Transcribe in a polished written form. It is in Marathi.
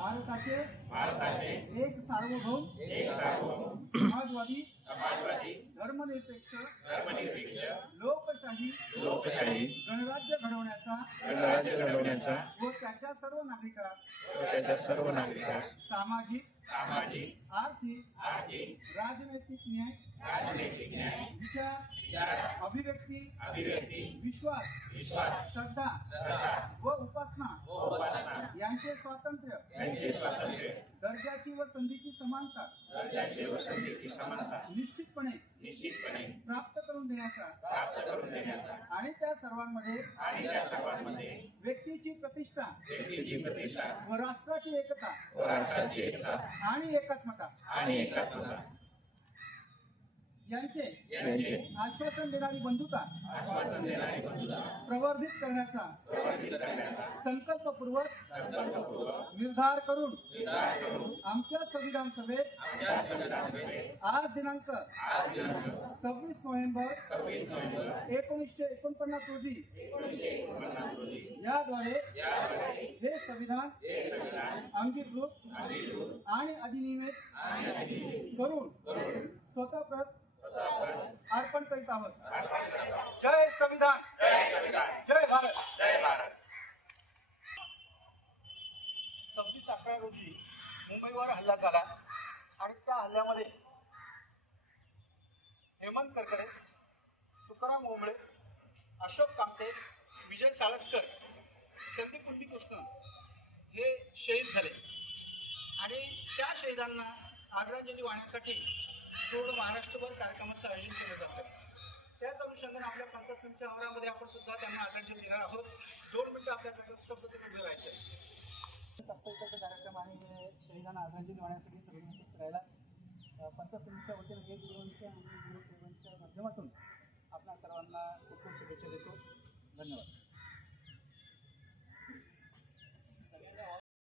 भारताचे एक सार्वभौम समाजवादी समाजवादी धर्मनिरपेक्ष लोकशाही गणराज्य घडवण्याचा व त्याच्या सर्व नागरिकांस सामाजिक आर्थिक राजनैतिक न्याय विचार अभिव्यक्ती विश्वास श्रद्धा व उपासना यांचे स्वातंत्र्य दर्जाची व संधीची समानता निश्चितपणे प्राप्त करून देण्याचा आणि त्या सर्वांमध्ये व्यक्तीची प्रतिष्ठा व राष्ट्राची एकता आणि एकात्मता यांचे आश्वासन देणारी बंधुता प्रवर्धित करण्याचा संकल्पपूर्वक निर्धार करून आमच्या संविधान सभेत आज दिनांक 26 नोव्हेंबर 1949 रोजी याद्वारे हे संविधान अंगीकृत आणि अधिनियमित करून स्वतःप्रत अर्पण करीत आहोत। जय संविधान, जय भारत। 26/11 रोजी मुंबईवर हल्ला झाला आणि त्या हल्ल्यामध्ये हेमंत करकरे, तुकाराम ओंबळे, अशोक कामते, विजय साळसकर, संदीप कृष्ण हे शहीद झाले आणि त्या शहीदांना आदरांजली वाहण्यासाठी पूर्ण महाराष्ट्रभर कार्यक्रमाचं आयोजन केलं जातं। त्याच अनुषंगाने आपल्या पंचायत समितीच्या आवारामध्ये आपण सुद्धा त्यांना आदरांजली देणार आहोत। 2 मिनिटं आपल्या स्तब्धतेने उभे राहायचं। कार्यक्रम आणि शहीदांना आदरांजली वाहण्यासाठी सगळ्यांनी उपस्थित राहिला। पंचायत समितीच्या वतीने आणि माध्यमातून आपल्या सर्वांना खूप खूप शुभेच्छा देतो। धन्यवाद।